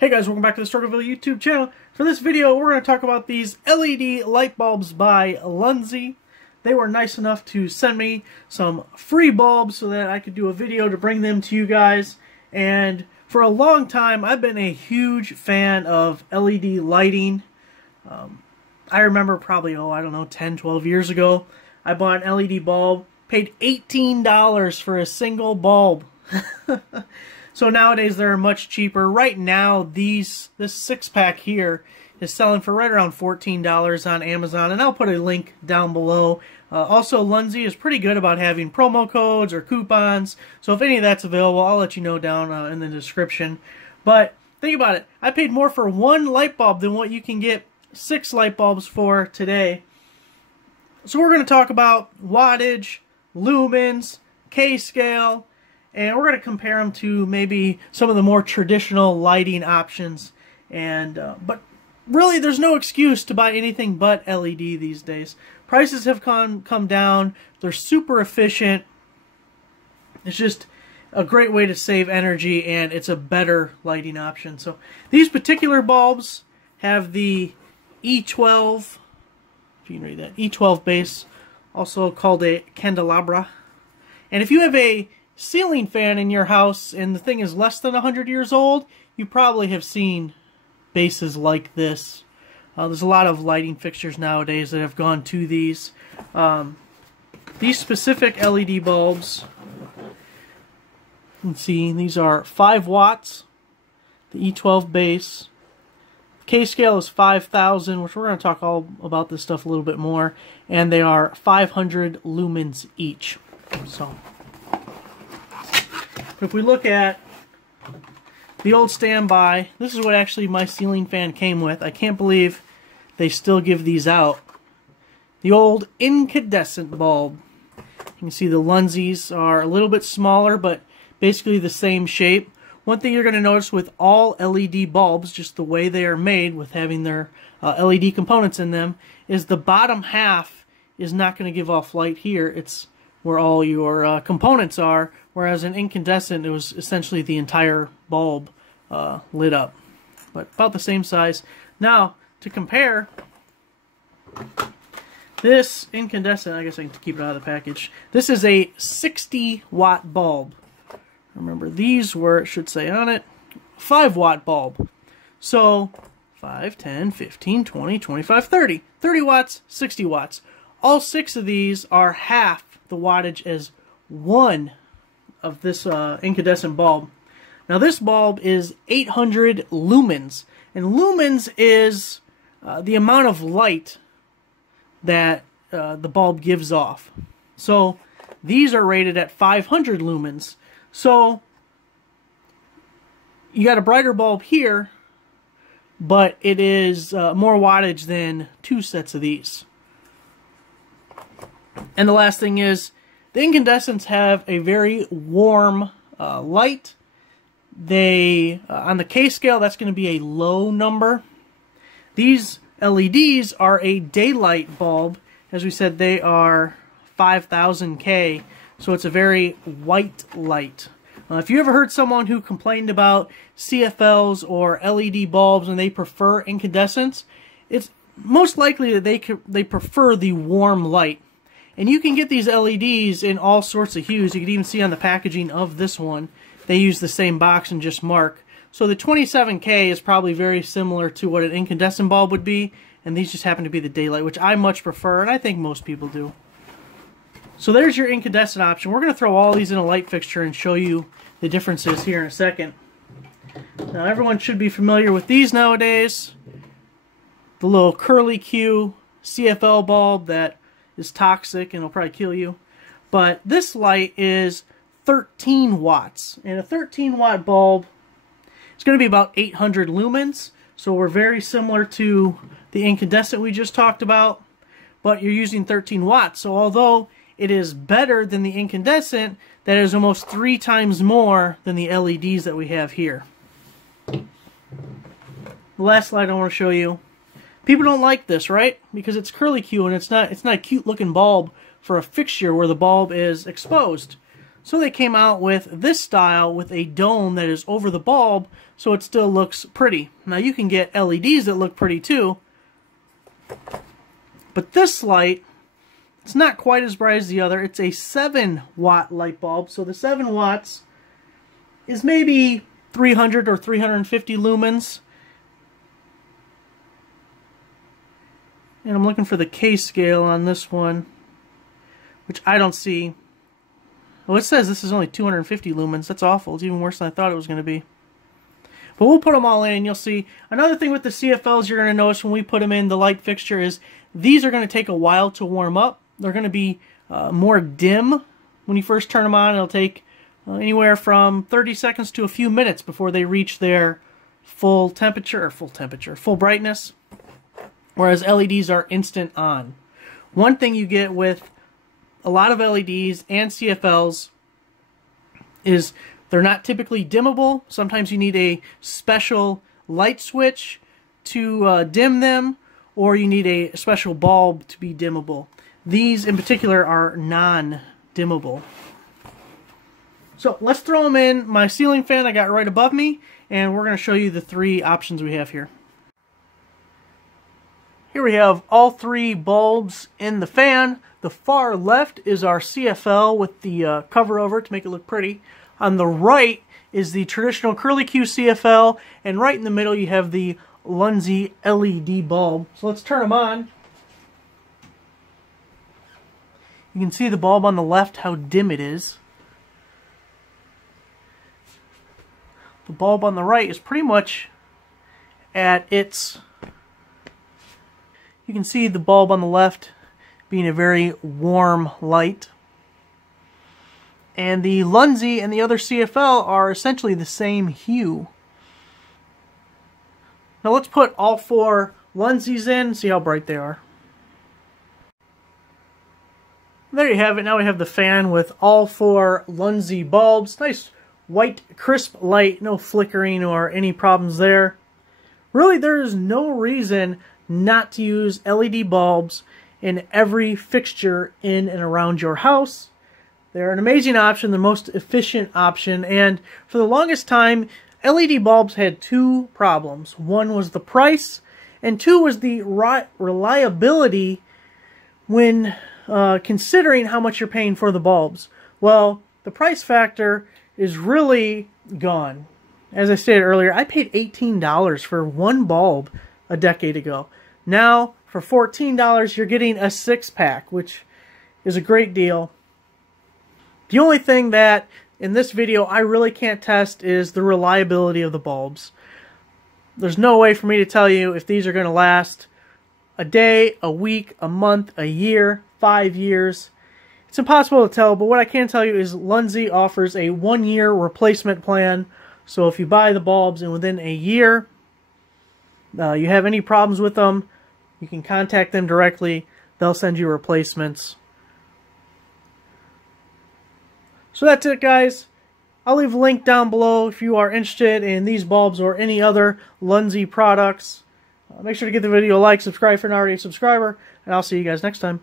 Hey guys, welcome back to the Struggleville YouTube channel. For this video, we're going to talk about these LED light bulbs by Lunsy. They were nice enough to send me some free bulbs so that I could do a video to bring them to you guys. And for a long time, I've been a huge fan of LED lighting. I remember probably, I don't know, 10, 12 years ago, I bought an LED bulb, paid $18 for a single bulb. So nowadays they're much cheaper. Right now, this 6-pack here is selling for right around $14 on Amazon, and I'll put a link down below. Also, Lunsy is pretty good about having promo codes or coupons, so if any of that's available, I'll let you know down in the description. But think about it. I paid more for one light bulb than what you can get 6 light bulbs for today. So we're going to talk about wattage, lumens, K-scale, and we're going to compare them to maybe some of the more traditional lighting options. And but really, there's no excuse to buy anything but LED these days. Prices have come down. They're super efficient. It's just a great way to save energy, and it's a better lighting option. So these particular bulbs have the E12, if you can read that, E12 base, also called a candelabra. And if you have a ceiling fan in your house and the thing is less than 100 years old, you probably have seen bases like this. There's a lot of lighting fixtures nowadays that have gone to these. These specific LED bulbs, you can see these are 5 watts, the E12 base. K-scale is 5,000, which we're going to talk all about this stuff a little bit more, and they are 500 lumens each. So if we look at the old standby, this is what actually my ceiling fan came with. I can't believe they still give these out. The old incandescent bulb. You can see the Lunsies are a little bit smaller, but basically the same shape. One thing you're going to notice with all LED bulbs, just the way they are made with having their LED components in them, is the bottom half is not going to give off light here. It's where all your components are, whereas an incandescent, it was essentially the entire bulb lit up. But about the same size. Now, to compare, this incandescent, I guess I can keep it out of the package, this is a 60-watt bulb. Remember, these were, it should say on it, 5-watt bulb. So, 5, 10, 15, 20, 25, 30. 30 watts, 60 watts. All 6 of these are half the wattage as one of this incandescent bulb. Now this bulb is 800 lumens, and lumens is the amount of light that the bulb gives off. So these are rated at 500 lumens. So you got a brighter bulb here, but it is more wattage than 2 sets of these. And the last thing is, the incandescents have a very warm light. They, on the K-scale, that's going to be a low number. These LEDs are a daylight bulb. As we said, they are 5,000 K, so it's a very white light. If you ever heard someone who complained about CFLs or LED bulbs and they prefer incandescents, it's most likely that they prefer the warm light. And you can get these LEDs in all sorts of hues. You can even see on the packaging of this one, they use the same box and just mark. So the 27K is probably very similar to what an incandescent bulb would be, and these just happen to be the daylight, which I much prefer, and I think most people do. So there's your incandescent option. We're going to throw all these in a light fixture and show you the differences here in a second. Now everyone should be familiar with these nowadays. The little curly Q CFL bulb that is toxic and will probably kill you. But this light is 13 watts. And a 13-watt bulb is going to be about 800 lumens. So we're very similar to the incandescent we just talked about. But you're using 13 watts. So although it is better than the incandescent, that is almost 3 times more than the LEDs that we have here. The last slide I want to show you. People don't like this, right? Because it's curly Q and it's not a cute looking bulb for a fixture where the bulb is exposed. So they came out with this style with a dome that is over the bulb, so it still looks pretty. Now you can get LEDs that look pretty too, but this light, it's not quite as bright as the other. It's a 7-watt light bulb, so the 7 watts is maybe 300 or 350 lumens. And I'm looking for the K scale on this one, which I don't see. Well, it says this is only 250 lumens. That's awful. It's even worse than I thought it was going to be. But we'll put them all in and you'll see. Another thing with the CFLs you're going to notice when we put them in the light fixture is these are going to take a while to warm up. They're going to be more dim when you first turn them on. It'll take anywhere from 30 seconds to a few minutes before they reach their full brightness. Whereas LEDs are instant on. One thing you get with a lot of LEDs and CFLs is they're not typically dimmable. Sometimes you need a special light switch to dim them, or you need a special bulb to be dimmable. These in particular are non-dimmable. So let's throw them in my ceiling fan I got right above me, and we're going to show you the 3 options we have here. Here we have all 3 bulbs in the fan. The far left is our CFL with the cover over it to make it look pretty. On the right is the traditional Curly Q CFL, and right in the middle you have the Lunsy LED bulb. So let's turn them on. You can see the bulb on the left, how dim it is. The bulb on the right is pretty much at its... You can see the bulb on the left being a very warm light. And the Lunsy and the other CFL are essentially the same hue. Now let's put all 4 Lunsys in and see how bright they are. There you have it. Now we have the fan with all 4 Lunsy bulbs. Nice white crisp light, no flickering or any problems there. Really, there is no reason not to use LED bulbs in every fixture in and around your house. They're an amazing option, the most efficient option, and for the longest time, LED bulbs had 2 problems. One was the price, and 2 was the reliability when considering how much you're paying for the bulbs. Well, the price factor is really gone. As I stated earlier, I paid $18 for one bulb a decade ago. Now, for $14, you're getting a 6-pack, which is a great deal. The only thing that, in this video, I really can't test is the reliability of the bulbs. There's no way for me to tell you if these are going to last a day, a week, a month, a year, 5 years. It's impossible to tell, but what I can tell you is Lunsy offers a 1-year replacement plan. So if you buy the bulbs and within a year you have any problems with them, you can contact them directly. They'll send you replacements. So that's it, guys. I'll leave a link down below if you are interested in these bulbs or any other Lunsy products. Make sure to give the video a like, subscribe if you're not already a subscriber, and I'll see you guys next time.